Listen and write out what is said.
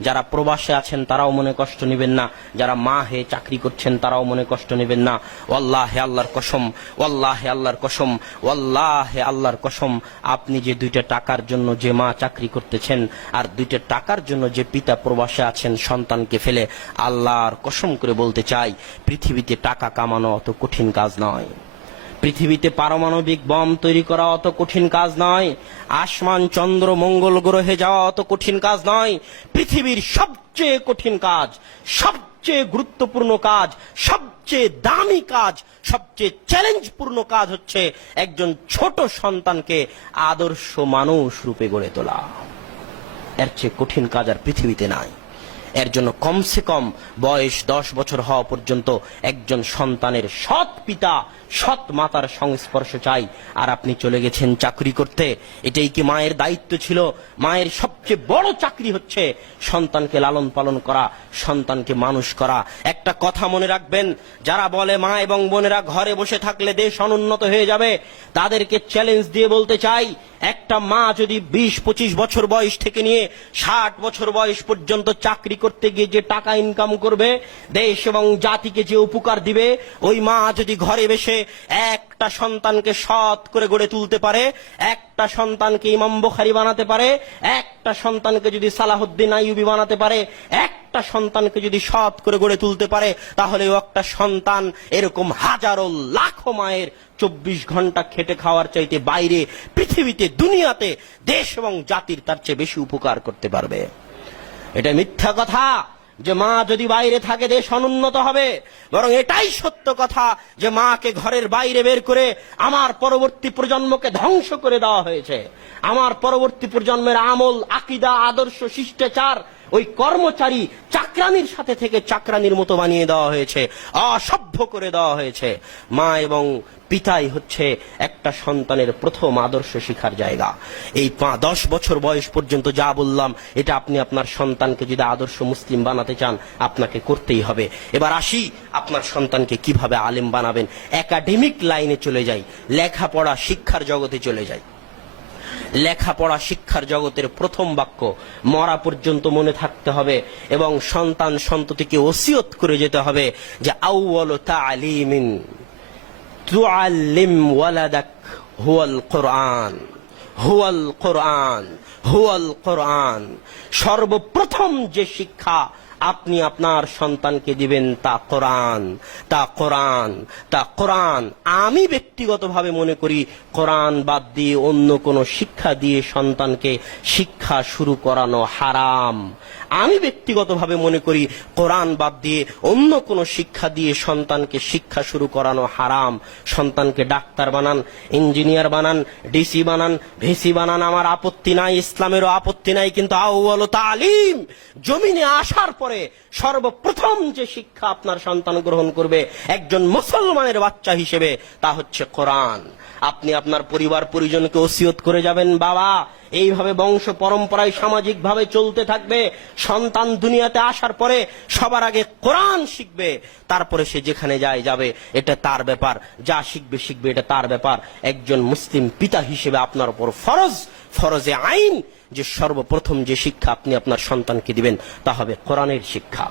যারা প্রবাসে আছেন তারাও মনে কষ্ট নেবেন না, যারা মা হয়ে চাকরি করছেন তারাও মনে কষ্ট নেবেন না। ওয়াল্লাহে আল্লাহর কসম, ওয়াল্লাহে আল্লাহর কসম, ওয়াল্লাহে আল্লাহর কসম, আপনি যে 2টা টাকার জন্য যে মা চাকরি করতেছেন আর 2টা টাকার জন্য যে পিতা প্রবাসে আছেন সন্তানকে ফেলে, আল্লাহর কসম করে বলতে চাই, পৃথিবীতে টাকা কামানো অত কঠিন কাজ নয়। পৃথিবীতে পারমাণবিক বম তৈরি করা অত কঠিন কাজ নয়। আসমান চন্দ্র মঙ্গল গ্রহে যাওয়া অত কঠিন কাজ নয়। পৃথিবীর সবচেয়ে কঠিন কাজ, সবচেয়ে গুরুত্বপূর্ণ কাজ, সবচেয়ে দামি কাজ, সবচেয়ে চ্যালেঞ্জপূর্ণ কাজ হচ্ছে একজন ছোট সন্তানকে আদর্শ মানুষ রূপে গড়ে তোলা। এর চেয়ে কঠিন কাজ আর পৃথিবীতে নাই। এর জন্য কমসে কম বয়স 10 বছর হওয়া পর্যন্ত একজন সন্তানের সৎ পিতা সৎ মাতার সংস্পর্শ চাই। আর আপনি চলে গেছেন চাকরি করতে। এটাই কি মায়ের দায়িত্ব ছিল? মায়ের সবচেয়ে বড় চাকরি হচ্ছে সন্তানকে লালন পালন করা, সন্তানকে মানুষ করা। একটা কথা মনে রাখবেন, যারা বলে মা এবং বোনেরা ঘরে বসে থাকলে দেশ অনুন্নত হয়ে যাবে, তাদেরকে চ্যালেঞ্জ দিয়ে বলতে চাই, একটা মা যদি 20-25 বছর বয়স থেকে নিয়ে 60 বছর বয়স পর্যন্ত চাকরি করতে গিয়ে যে টাকা ইনকাম করবে, দেশ এবং জাতিকে যে উপকার দিবে, ওই মা যদি ঘরে বসে একটা সন্তানকে সৎ করে গড়ে তুলতে পারে, একটা সন্তানকে ইমাম বুখারী বানাতে পারে, একটা সন্তানকে যদি সালাহুদ্দিন আইয়ুবী বানাতে পারে, একটা সন্তানকে যদি সৎ করে গড়ে তুলতে পারে, তাহলে একটা সন্তান এরকম হাজারো লাখো মায়ের 24 ঘন্টা খেটে খাওয়ার চাইতে বাইরে পৃথিবীতে দুনিয়াতে দেশ এবং জাতির তার চেয়ে বেশি উপকার করতে পারবে। এটা মিথ্যা কথা যে মা যদি বাইরে থাকে দেশ অনুন্নত হবে, বরং এটাই সত্য কথা যে মাকে ঘরের বাইরে বের করে আমার পরবর্তী প্রজন্মকে ধ্বংস করে দেওয়া হয়েছে। আমার পরবর্তী প্রজন্মের আমল, আকীদা, আদর্শ, শিষ্টাচার ওই কর্মচারী চাকরানির সাথে থেকে চাকরানির মতো বানিয়ে দেওয়া হয়েছে, অসভ্য করে দেওয়া হয়েছে। মা এবং পিতাই হচ্ছে একটা সন্তানের প্রথম আদর্শ শিখার জায়গা। এই 10 বছর বয়স পর্যন্ত যা বললাম, এটা আপনি আপনার সন্তানকে যদি আদর্শ মুসলিম বানাতে চান আপনাকে করতেই হবে। এবার আসি আপনার সন্তানকে কিভাবে আলেম বানাবেন। একাডেমিক লাইনে চলে যাই, লেখাপড়া শিক্ষার জগতে চলে যাই। লেখাপড়া শিক্ষার জগতের প্রথম বাক্য মরা পর্যন্ত মনে থাকতে হবে এবং সন্তান সন্ততিকে ওসিয়ত করে যেতে হবে যে আউয়ালু তা'লিমিন তুআল্লিম ওয়ালাদাক হুয়াল কুরআন, হুয়াল কুরআন, হুয়াল কুরআন। সর্বপ্রথম যে শিক্ষা আপনি আপনার সন্তানকে দিবেন তা কোরআন, তা কোরআন, তা কোরআন। আমি ব্যক্তিগতভাবে মনে করি কোরআন বাদ দিয়ে অন্য কোনো শিক্ষা দিয়ে সন্তানকে শিক্ষা শুরু করানো হারাম। আমি ব্যক্তিগতভাবে মনে করি কোরআন বাদ দিয়ে অন্য কোনো শিক্ষা দিয়ে সন্তানকে শিক্ষা শুরু করানো হারাম। সন্তানকে ডাক্তার বানান, ইঞ্জিনিয়ার বানান, ডিসি বানান, ভিসি বানান, আমার আপত্তি নাই, ইসলামেরও আপত্তি নাই। কিন্তু আউয়ালু তা'লিম, জমিনে আসার পরে সর্বপ্রথম যে শিক্ষা আপনার সন্তান গ্রহণ করবে একজন মুসলমানের বাচ্চা হিসেবে, তা হচ্ছে কোরআন। আপনি আপনার পরিবার পরিজনকে ওসিয়ত করে যাবেন, বাবা এইভাবে বংশ পরম্পরায় সামাজিক ভাবে চলতে থাকবে। সন্তান দুনিয়াতে আসার পরে সবার আগে কোরআন শিখবে, তারপরে সে যেখানে যায় যাবে, এটা তার ব্যাপার। যা শিখবে শিখবে, এটা তার ব্যাপার। একজন মুসলিম পিতা হিসেবে আপনার উপর ফরজ, ফরজে আইন যে সর্বপ্রথম যে শিক্ষা আপনি আপনার সন্তানকে দিবেন তা হবে কোরআনের শিক্ষা।